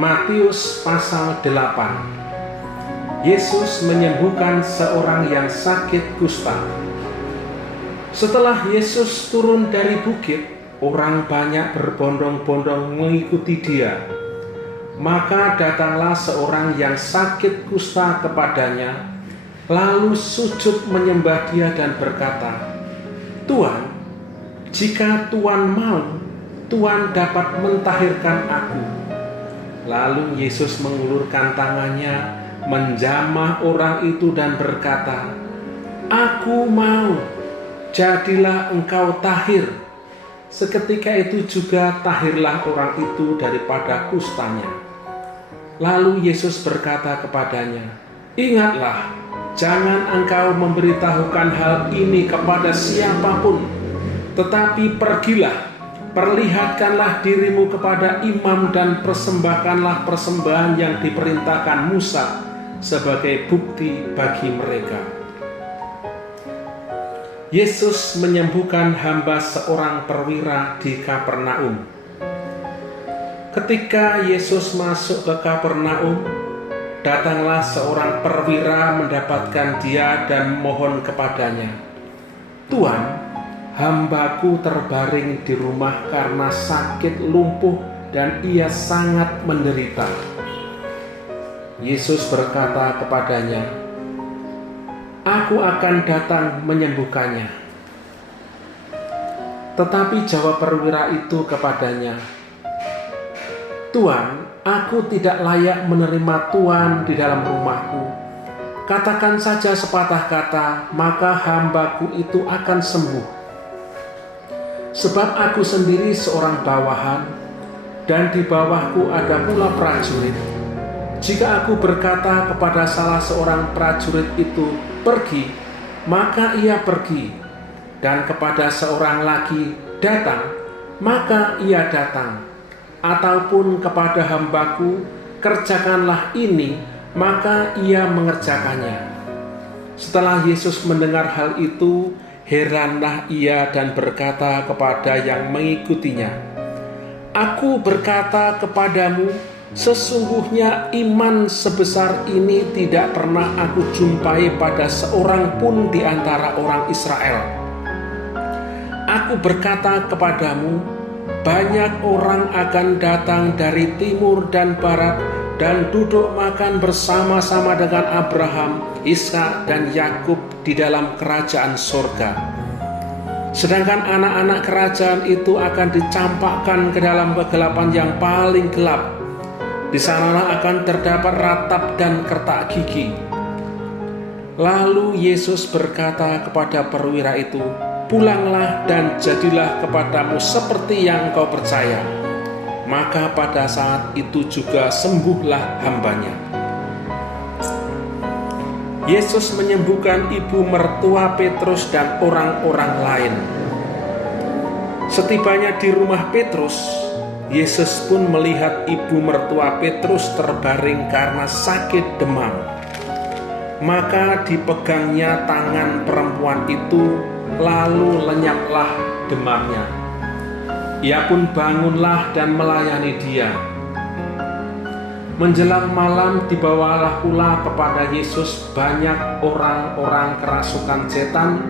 Matius pasal 8. Yesus menyembuhkan seorang yang sakit kusta. Setelah Yesus turun dari bukit, orang banyak berbondong-bondong mengikuti dia. Maka datanglah seorang yang sakit kusta kepadanya, lalu sujud menyembah dia dan berkata, "Tuan, jika Tuan mau, Tuan dapat mentahirkan aku." Lalu Yesus mengulurkan tangannya, menjamah orang itu dan berkata, "Aku mau, jadilah engkau tahir." Seketika itu juga tahirlah orang itu daripada kustanya. Lalu Yesus berkata kepadanya, "Ingatlah, jangan engkau memberitahukan hal ini kepada siapapun, tetapi pergilah, perlihatkanlah dirimu kepada imam dan persembahkanlah persembahan yang diperintahkan Musa sebagai bukti bagi mereka." Yesus menyembuhkan hamba seorang perwira di Kapernaum. Ketika Yesus masuk ke Kapernaum, datanglah seorang perwira mendapatkan dia dan mohon kepadanya, "Tuan, hambaku terbaring di rumah karena sakit lumpuh dan ia sangat menderita." Yesus berkata kepadanya, "Aku akan datang menyembuhkannya." Tetapi jawab perwira itu kepadanya, "Tuan, aku tidak layak menerima Tuan di dalam rumahku. Katakan saja sepatah kata, maka hambaku itu akan sembuh. Sebab aku sendiri seorang bawahan, dan di bawahku ada pula prajurit. Jika aku berkata kepada salah seorang prajurit itu, 'Pergi,' maka ia pergi, dan kepada seorang lagi, 'Datang,' maka ia datang. Ataupun kepada hambaku, 'Kerjakanlah ini,' maka ia mengerjakannya." Setelah Yesus mendengar hal itu, heranlah ia dan berkata kepada yang mengikutinya, "Aku berkata kepadamu, sesungguhnya iman sebesar ini tidak pernah aku jumpai pada seorang pun di antara orang Israel. Aku berkata kepadamu, banyak orang akan datang dari timur dan barat dan duduk makan bersama-sama dengan Abraham, Ishak, dan Yakub di dalam kerajaan surga. Sedangkan anak-anak kerajaan itu akan dicampakkan ke dalam kegelapan yang paling gelap. Di sanalah akan terdapat ratap dan kertak gigi." Lalu Yesus berkata kepada perwira itu, "Pulanglah dan jadilah kepadamu seperti yang engkau percaya." Maka pada saat itu juga sembuhlah hambanya. Yesus menyembuhkan ibu mertua Petrus dan orang-orang lain. Setibanya di rumah Petrus, Yesus pun melihat ibu mertua Petrus terbaring karena sakit demam. Maka dipegangnya tangan perempuan itu, lalu lenyaplah demamnya. Ia pun bangunlah dan melayani dia. Menjelang malam dibawalah pula kepada Yesus banyak orang-orang kerasukan setan,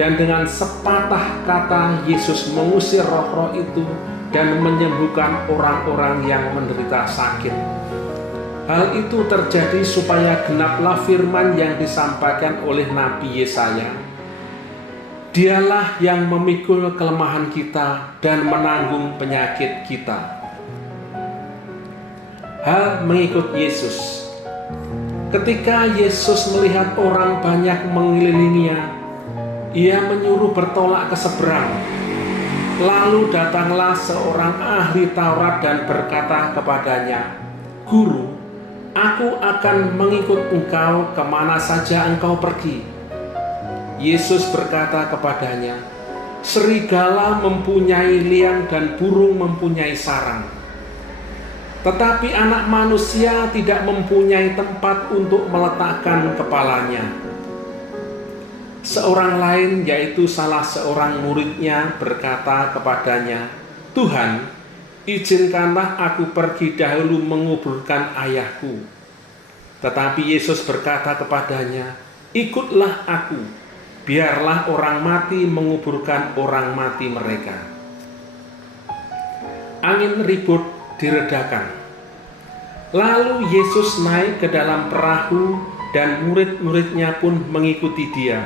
dan dengan sepatah kata Yesus mengusir roh-roh itu dan menyembuhkan orang-orang yang menderita sakit. Hal itu terjadi supaya genaplah firman yang disampaikan oleh Nabi Yesaya, "Dialah yang memikul kelemahan kita dan menanggung penyakit kita." Hal mengikut Yesus. Ketika Yesus melihat orang banyak mengelilinginya, ia menyuruh bertolak ke seberang. Lalu datanglah seorang ahli Taurat dan berkata kepadanya, "Guru, aku akan mengikut engkau kemana saja engkau pergi." Yesus berkata kepadanya, "Serigala mempunyai liang dan burung mempunyai sarang, tetapi Anak Manusia tidak mempunyai tempat untuk meletakkan kepalanya." Seorang lain, yaitu salah seorang muridnya, berkata kepadanya, "Tuhan, izinkanlah aku pergi dahulu menguburkan ayahku. Tetapi Yesus berkata kepadanya, ikutlah aku, biarlah orang mati menguburkan orang mati mereka. Angin ribut diredakan. Lalu Yesus naik ke dalam perahu dan murid-muridnya pun mengikuti dia.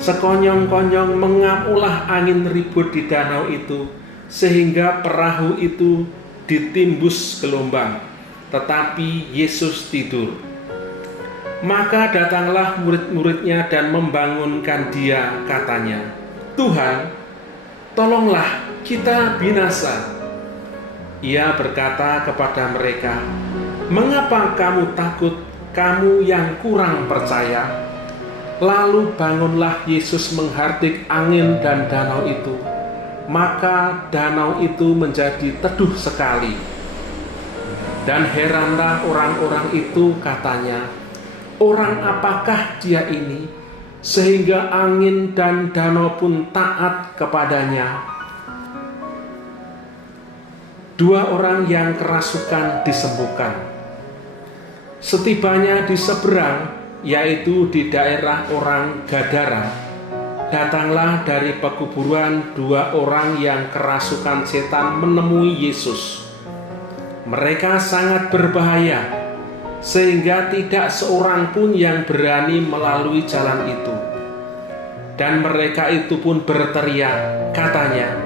Sekonyong-konyong mengapulah angin ribut di danau itu, sehingga perahu itu ditimbus gelombang, tetapi Yesus tidur. Maka datanglah murid-muridnya dan membangunkan dia, katanya, Tuhan, tolonglah, kita binasa. Ia berkata kepada mereka, mengapa kamu takut, kamu yang kurang percaya? Lalu bangunlah Yesus menghardik angin dan danau itu. Maka danau itu menjadi teduh sekali. Dan heranlah orang-orang itu, katanya, orang apakah dia ini, sehingga angin dan danau pun taat kepadanya? Dua orang yang kerasukan disembuhkan. Setibanya di seberang, yaitu di daerah orang Gadara, datanglah dari pekuburan dua orang yang kerasukan setan menemui Yesus. Mereka sangat berbahaya, sehingga tidak seorang pun yang berani melalui jalan itu. Dan mereka itu pun berteriak, katanya,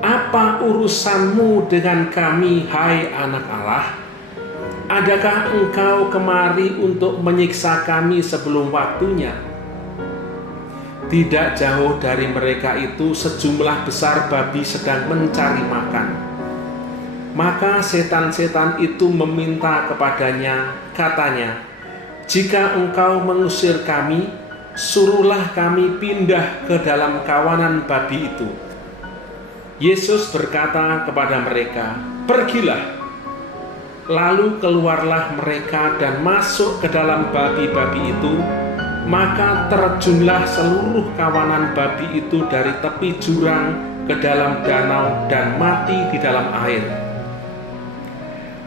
apa urusanmu dengan kami, hai anak Allah? Adakah engkau kemari untuk menyiksa kami sebelum waktunya? Tidak jauh dari mereka itu sejumlah besar babi sedang mencari makan. Maka setan-setan itu meminta kepadanya, katanya, jika engkau mengusir kami, suruhlah kami pindah ke dalam kawanan babi itu. Yesus berkata kepada mereka, pergilah. Lalu keluarlah mereka dan masuk ke dalam babi-babi itu. Maka terjunlah seluruh kawanan babi itu dari tepi jurang ke dalam danau dan mati di dalam air.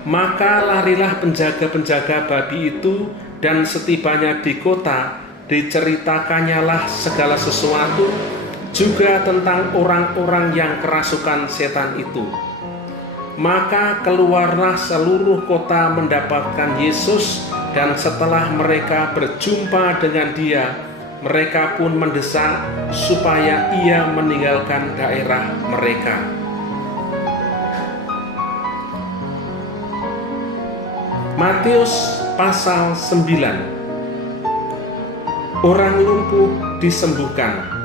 Maka larilah penjaga-penjaga babi itu, dan setibanya di kota diceritakannya segala sesuatu, juga tentang orang-orang yang kerasukan setan itu. Maka keluarlah seluruh kota mendapatkan Yesus, dan setelah mereka berjumpa dengan dia, mereka pun mendesak supaya ia meninggalkan daerah mereka. Matius pasal 9. Orang lumpuh disembuhkan.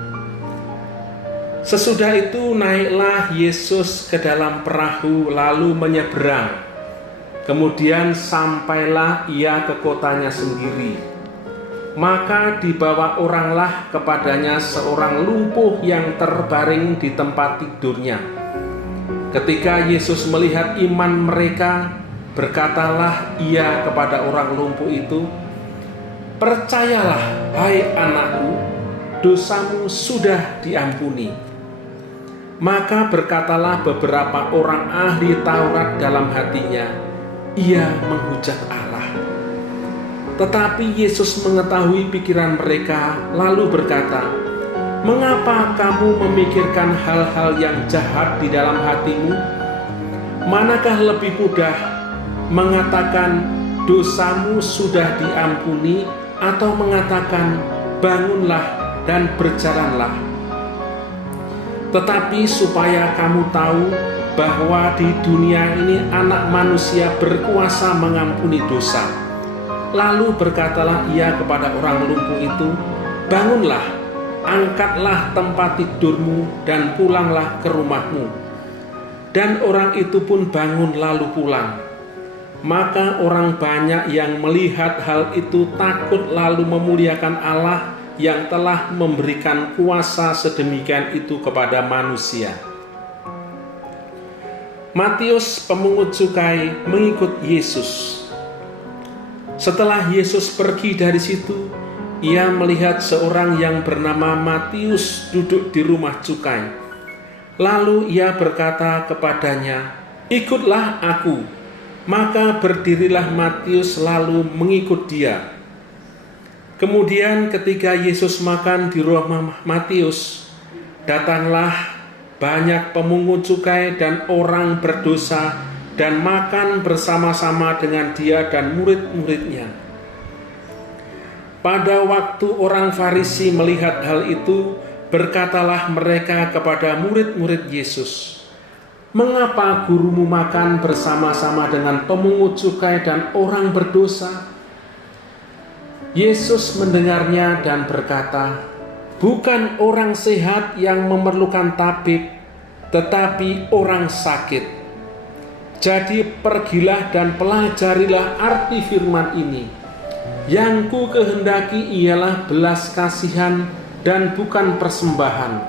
Sesudah itu naiklah Yesus ke dalam perahu lalu menyeberang. Kemudian sampailah ia ke kotanya sendiri. Maka dibawa oranglah kepadanya seorang lumpuh yang terbaring di tempat tidurnya. Ketika Yesus melihat iman mereka, berkatalah ia kepada orang lumpuh itu, percayalah, hai anakku, dosamu sudah diampuni. Maka berkatalah beberapa orang ahli Taurat dalam hatinya, ia menghujat Allah. Tetapi Yesus mengetahui pikiran mereka, lalu berkata, mengapa kamu memikirkan hal-hal yang jahat di dalam hatimu? Manakah lebih mudah mengatakan dosamu sudah diampuni, atau mengatakan bangunlah dan berjalanlah? Tetapi supaya kamu tahu bahwa di dunia ini Anak Manusia berkuasa mengampuni dosa. Lalu berkatalah ia kepada orang lumpuh itu, bangunlah, angkatlah tempat tidurmu dan pulanglah ke rumahmu. Dan orang itu pun bangun lalu pulang. Maka orang banyak yang melihat hal itu takut lalu memuliakan Allah yang telah memberikan kuasa sedemikian itu kepada manusia. Matius pemungut cukai mengikut Yesus. Setelah Yesus pergi dari situ, ia melihat seorang yang bernama Matius duduk di rumah cukai. Lalu ia berkata kepadanya, "Ikutlah aku." Maka berdirilah Matius lalu mengikut dia. Kemudian ketika Yesus makan di rumah Matius, datanglah banyak pemungut cukai dan orang berdosa dan makan bersama-sama dengan dia dan murid-muridnya. Pada waktu orang Farisi melihat hal itu, berkatalah mereka kepada murid-murid Yesus, "Mengapa gurumu makan bersama-sama dengan pemungut cukai dan orang berdosa?" Yesus mendengarnya dan berkata, "Bukan orang sehat yang memerlukan tabib, tetapi orang sakit. Jadi pergilah dan pelajarilah arti firman ini. Yang ku kehendaki ialah belas kasihan dan bukan persembahan.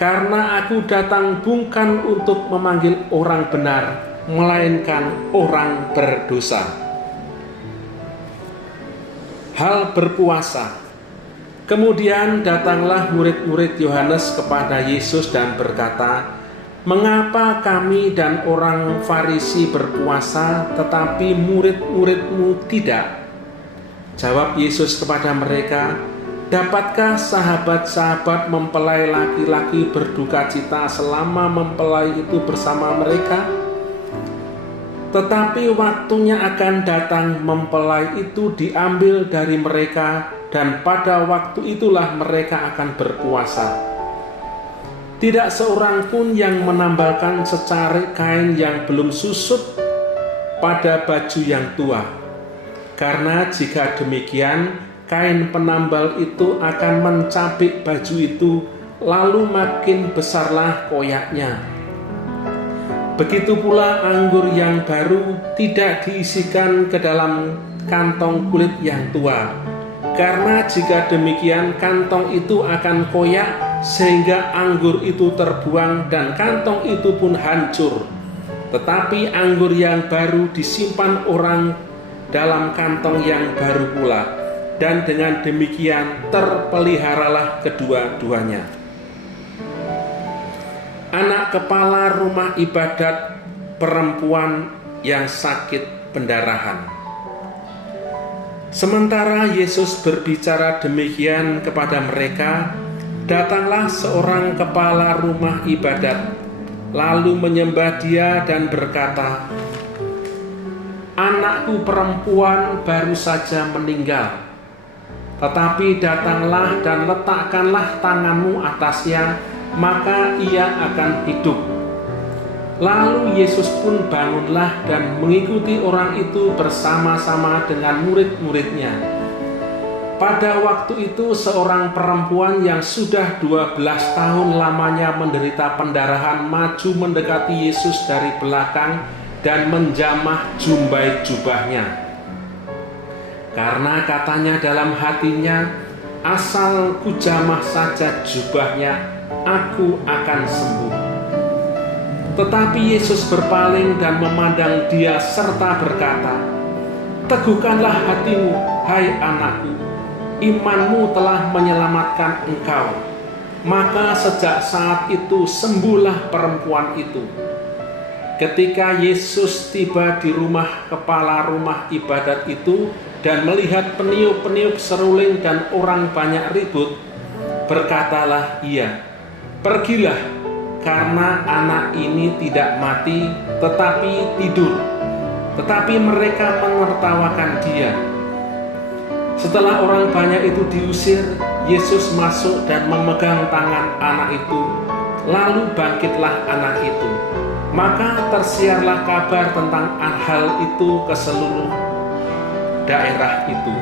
Karena aku datang bukan untuk memanggil orang benar, melainkan orang berdosa." Hal berpuasa. Kemudian datanglah murid-murid Yohanes kepada Yesus dan berkata, "Mengapa kami dan orang Farisi berpuasa, tetapi murid-muridmu tidak?" Jawab Yesus kepada mereka, "Dapatkah sahabat-sahabat mempelai laki-laki berduka cita selama mempelai itu bersama mereka? Tetapi waktunya akan datang mempelai itu diambil dari mereka, dan pada waktu itulah mereka akan berpuasa. Tidak seorang pun yang menambalkan secarik kain yang belum susut pada baju yang tua. Karena jika demikian, kain penambal itu akan mencabik baju itu, lalu makin besarlah koyaknya. Begitu pula anggur yang baru tidak diisikan ke dalam kantong kulit yang tua. Karena jika demikian, kantong itu akan koyak sehingga anggur itu terbuang dan kantong itu pun hancur. Tetapi anggur yang baru disimpan orang dalam kantong yang baru pula, dan dengan demikian terpeliharalah kedua-duanya. Anak kepala rumah ibadat perempuan yang sakit pendarahan. Sementara Yesus berbicara demikian kepada mereka, datanglah seorang kepala rumah ibadat, lalu menyembah dia dan berkata, "Anakku perempuan baru saja meninggal, tetapi datanglah dan letakkanlah tanganmu atasnya, maka ia akan hidup." Lalu Yesus pun bangunlah dan mengikuti orang itu bersama-sama dengan murid-muridnya. Pada waktu itu seorang perempuan yang sudah 12 tahun lamanya menderita pendarahan maju mendekati Yesus dari belakang dan menjamah jumbai jubahnya. Karena katanya dalam hatinya, "Asal kujamah saja jubahnya, aku akan sembuh." Tetapi Yesus berpaling dan memandang dia serta berkata, "Teguhkanlah hatimu, hai anakku, imanmu telah menyelamatkan engkau." Maka sejak saat itu sembuhlah perempuan itu. Ketika Yesus tiba di rumah kepala rumah ibadat itu dan melihat peniup-peniup seruling dan orang banyak ribut, berkatalah ia, "Pergilah, karena anak ini tidak mati tetapi tidur." Tetapi mereka menertawakan dia. Setelah orang banyak itu diusir, Yesus masuk dan memegang tangan anak itu, lalu bangkitlah anak itu. Maka tersiarlah kabar tentang hal itu ke seluruh daerah itu.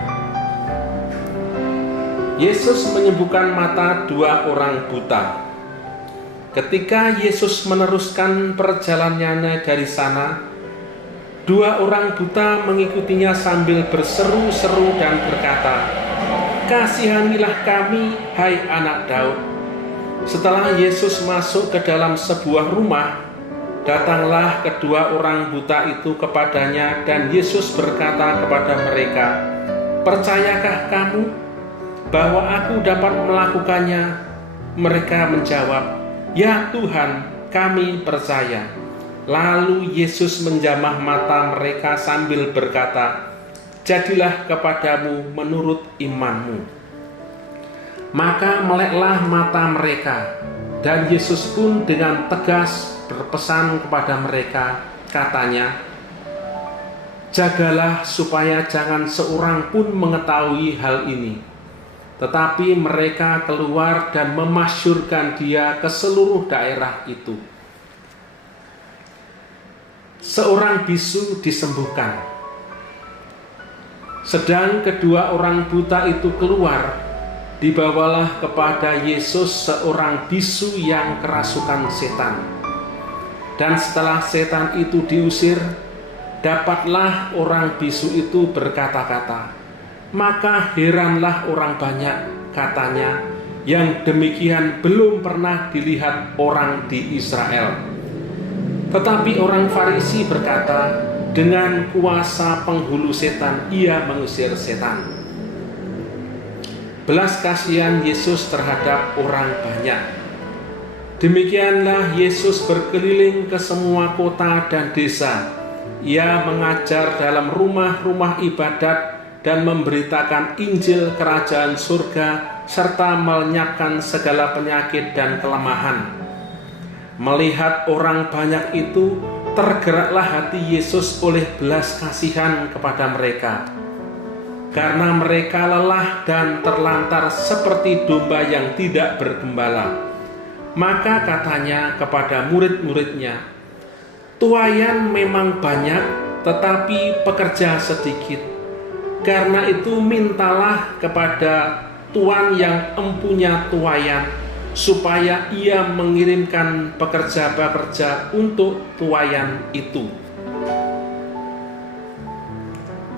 Yesus menyembuhkan mata 2 orang buta. Ketika Yesus meneruskan perjalanannya dari sana, 2 orang buta mengikutinya sambil berseru-seru dan berkata, "Kasihanilah kami, hai anak Daud." Setelah Yesus masuk ke dalam sebuah rumah, datanglah kedua orang buta itu kepadanya dan Yesus berkata kepada mereka, "Percayakah kamu bahwa aku dapat melakukannya?" Mereka menjawab, "Ya Tuhan, kami percaya." Lalu Yesus menjamah mata mereka sambil berkata, "Jadilah kepadamu menurut imanmu." Maka meleklah mata mereka, dan Yesus pun dengan tegas berpesan kepada mereka, katanya, "Jagalah supaya jangan seorang pun mengetahui hal ini." Tetapi mereka keluar dan memasyurkan dia ke seluruh daerah itu. Seorang bisu disembuhkan. Sedang kedua orang buta itu keluar, dibawalah kepada Yesus seorang bisu yang kerasukan setan. Dan setelah setan itu diusir, dapatlah orang bisu itu berkata-kata. Maka heranlah orang banyak, katanya, yang demikian belum pernah dilihat orang di Israel. Tetapi orang Farisi berkata, dengan kuasa penghulu setan ia mengusir setan. Belas kasihan Yesus terhadap orang banyak. Demikianlah Yesus berkeliling ke semua kota dan desa. Ia mengajar dalam rumah-rumah ibadat dan memberitakan Injil kerajaan surga serta melenyapkan segala penyakit dan kelemahan. Melihat orang banyak itu, tergeraklah hati Yesus oleh belas kasihan kepada mereka. Karena mereka lelah dan terlantar seperti domba yang tidak bergembala. Maka katanya kepada murid-muridnya, "Tuaian memang banyak, tetapi pekerja sedikit. Karena itu mintalah kepada Tuan yang empunya tuaian, supaya ia mengirimkan pekerja-pekerja untuk tuaian itu."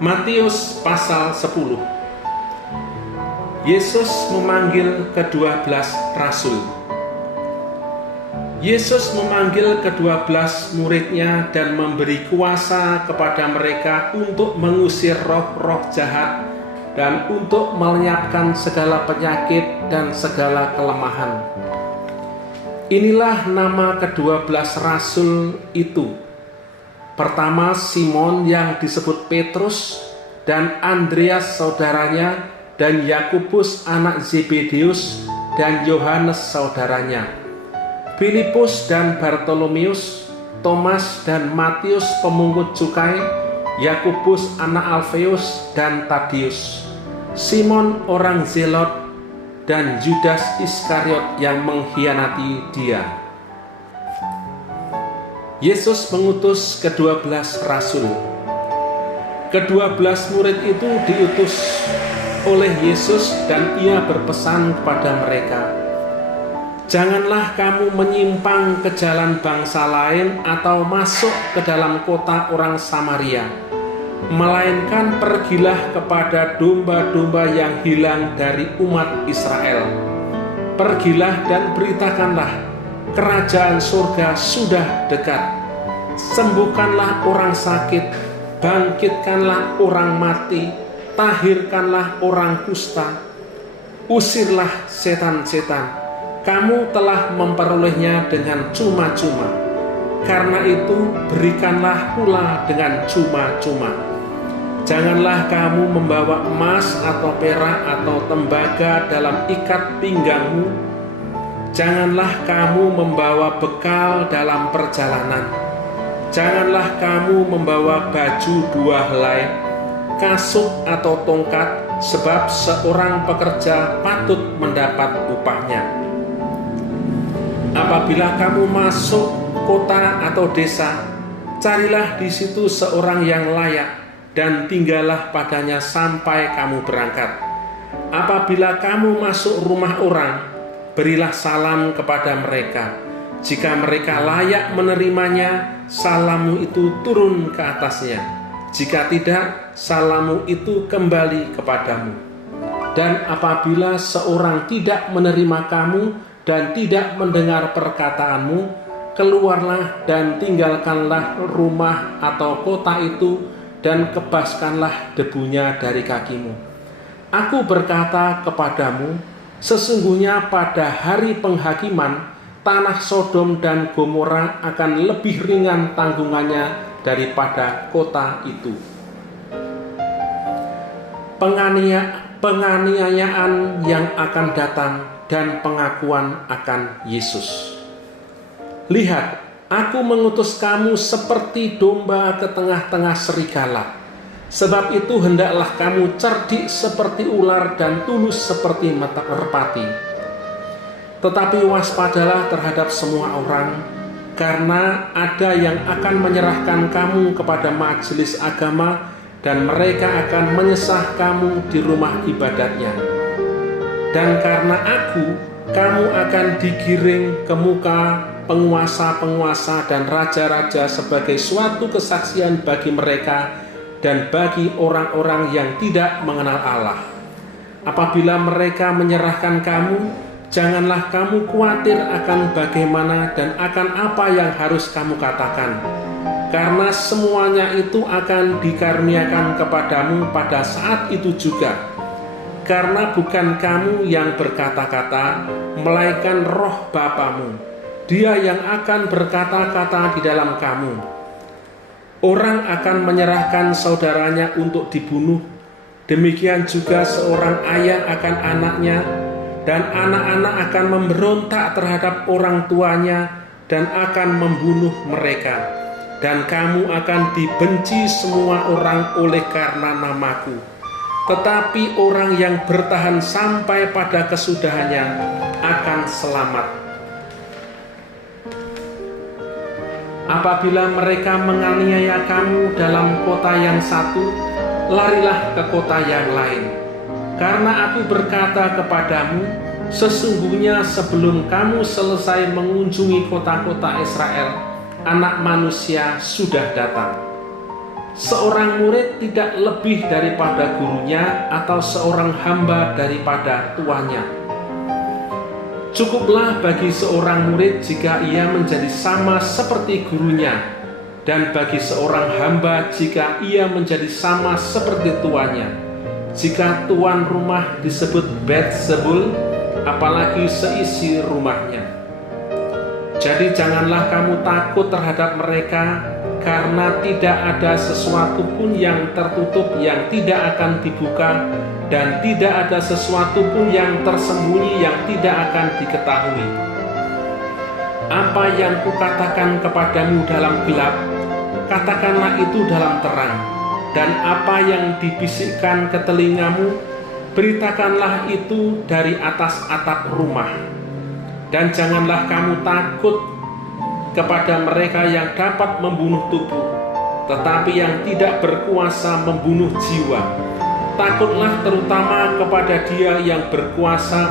Matius pasal 10. Yesus memanggil ke-12 rasul. Yesus memanggil ke-12 muridnya dan memberi kuasa kepada mereka untuk mengusir roh-roh jahat dan untuk melenyapkan segala penyakit dan segala kelemahan. Inilah nama ke-12 rasul itu. Pertama, Simon yang disebut Petrus, dan Andreas saudaranya, dan Yakobus anak Zebedeus, dan Yohanes saudaranya, Filipus dan Bartolomeus, Thomas dan Matius pemungut cukai, Yakobus anak Alfeus dan Tadius, Simon orang Zelot, dan Judas Iskariot yang mengkhianati dia. Yesus mengutus ke-12 rasul. Ke-12 murid itu diutus oleh Yesus dan ia berpesan kepada mereka, "Janganlah kamu menyimpang ke jalan bangsa lain atau masuk ke dalam kota orang Samaria, melainkan pergilah kepada domba-domba yang hilang dari umat Israel. Pergilah dan beritakanlah, kerajaan surga sudah dekat. Sembuhkanlah orang sakit, bangkitkanlah orang mati, tahirkanlah orang kusta, usirlah setan-setan. Kamu telah memperolehnya dengan cuma-cuma. Karena itu berikanlah pula dengan cuma-cuma. Janganlah kamu membawa emas atau perak atau tembaga dalam ikat pinggangmu. Janganlah kamu membawa bekal dalam perjalanan. Janganlah kamu membawa baju 2 helai, kasut atau tongkat, sebab seorang pekerja patut mendapat upahnya. Apabila kamu masuk kota atau desa, carilah di situ seorang yang layak dan tinggallah padanya sampai kamu berangkat. Apabila kamu masuk rumah orang, berilah salam kepada mereka. Jika mereka layak menerimanya, salammu itu turun ke atasnya. Jika tidak, salammu itu kembali kepadamu. Dan apabila seorang tidak menerima kamu dan tidak mendengar perkataanmu, keluarlah dan tinggalkanlah rumah atau kota itu dan kebaskanlah debunya dari kakimu. Aku berkata kepadamu, sesungguhnya pada hari penghakiman tanah Sodom dan Gomora akan lebih ringan tanggungannya daripada kota itu. Penganiayaan yang akan datang dan pengakuan akan Yesus. Lihat, aku mengutus kamu seperti domba ke tengah-tengah serigala. Sebab itu hendaklah kamu cerdik seperti ular dan tulus seperti merpati. Tetapi waspadalah terhadap semua orang, karena ada yang akan menyerahkan kamu kepada majelis agama, dan mereka akan menyesah kamu di rumah ibadatnya. Dan karena aku, kamu akan digiring ke muka penguasa-penguasa dan raja-raja sebagai suatu kesaksian bagi mereka dan bagi orang-orang yang tidak mengenal Allah. Apabila mereka menyerahkan kamu, janganlah kamu khawatir akan bagaimana dan akan apa yang harus kamu katakan, karena semuanya itu akan dikaruniakan kepadamu pada saat itu juga. Karena bukan kamu yang berkata-kata, melainkan Roh Bapamu, Dia yang akan berkata-kata di dalam kamu. Orang akan menyerahkan saudaranya untuk dibunuh, demikian juga seorang ayah akan anaknya, dan anak-anak akan memberontak terhadap orang tuanya dan akan membunuh mereka. Dan kamu akan dibenci semua orang oleh karena namaku. Tetapi orang yang bertahan sampai pada kesudahannya akan selamat. Apabila mereka menganiaya kamu dalam kota yang satu, larilah ke kota yang lain. Karena aku berkata kepadamu, sesungguhnya sebelum kamu selesai mengunjungi kota-kota Israel, Anak Manusia sudah datang. Seorang murid tidak lebih daripada gurunya, atau seorang hamba daripada tuannya. Cukuplah bagi seorang murid jika ia menjadi sama seperti gurunya, dan bagi seorang hamba jika ia menjadi sama seperti tuannya. Jika tuan rumah disebut Beelzebul, apalagi seisi rumahnya. Jadi janganlah kamu takut terhadap mereka, karena tidak ada sesuatu pun yang tertutup yang tidak akan dibuka, dan tidak ada sesuatu pun yang tersembunyi yang tidak akan diketahui. Apa yang kukatakan kepadamu dalam gelap, katakanlah itu dalam terang, dan apa yang dibisikkan ke telingamu, beritakanlah itu dari atas atap rumah. Dan janganlah kamu takut kepada mereka yang dapat membunuh tubuh, tetapi yang tidak berkuasa membunuh jiwa. Takutlah terutama kepada Dia yang berkuasa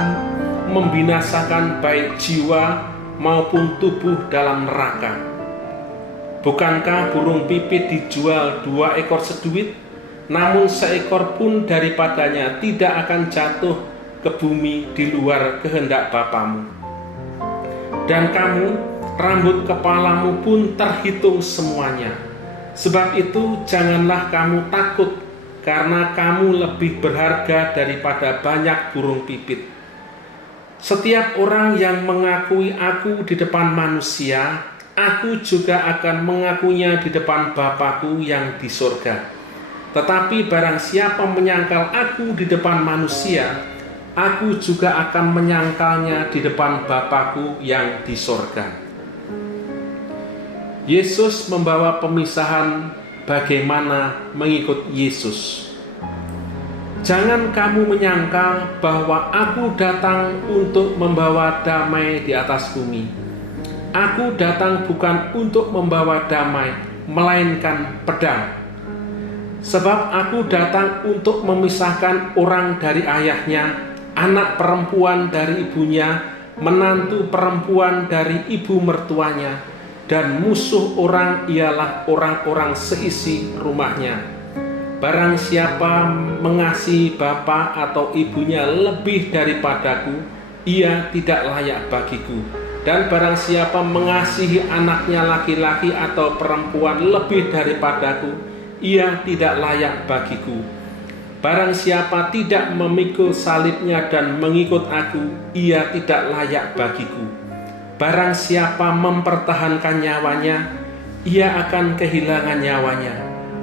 membinasakan baik jiwa maupun tubuh dalam neraka. Bukankah burung pipit dijual 2 ekor seduit, namun seekor pun daripadanya tidak akan jatuh ke bumi di luar kehendak Bapamu? Dan kamu, rambut kepalamu pun terhitung semuanya. Sebab itu janganlah kamu takut, karena kamu lebih berharga daripada banyak burung pipit. Setiap orang yang mengakui aku di depan manusia, aku juga akan mengakuinya di depan Bapa-Ku yang di surga. Tetapi barang siapa menyangkal aku di depan manusia, aku juga akan menyangkalnya di depan Bapa-Ku yang di sorga. Yesus membawa pemisahan bagaimana mengikut Yesus. Jangan kamu menyangkal bahwa aku datang untuk membawa damai di atas bumi. Aku datang bukan untuk membawa damai, melainkan pedang. Sebab aku datang untuk memisahkan orang dari ayahnya, anak perempuan dari ibunya, menantu perempuan dari ibu mertuanya, dan musuh orang ialah orang-orang seisi rumahnya. Barang siapa mengasihi bapa atau ibunya lebih daripadaku, ia tidak layak bagiku. Dan barang siapa mengasihi anaknya laki-laki atau perempuan lebih daripadaku, ia tidak layak bagiku. Barang siapa tidak memikul salibnya dan mengikut aku, ia tidak layak bagiku. Barang siapa mempertahankan nyawanya, ia akan kehilangan nyawanya.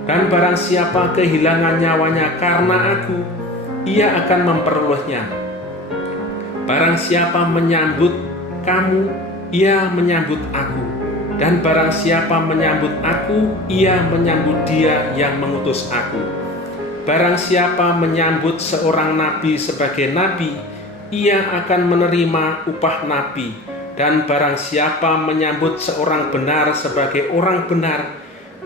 Dan barang siapa kehilangan nyawanya karena aku, ia akan memperolehnya. Barang siapa menyambut kamu, ia menyambut aku. Dan barang siapa menyambut aku, ia menyambut Dia yang mengutus aku. Barang siapa menyambut seorang nabi sebagai nabi, ia akan menerima upah nabi. Dan barang siapa menyambut seorang benar sebagai orang benar,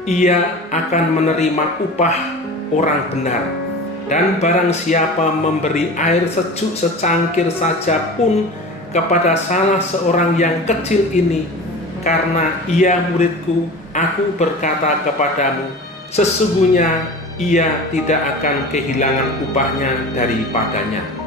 ia akan menerima upah orang benar. Dan barang siapa memberi air sejuk secangkir saja pun kepada salah seorang yang kecil ini, karena ia muridku, aku berkata kepadamu, sesungguhnya ia tidak akan kehilangan upahnya daripadanya.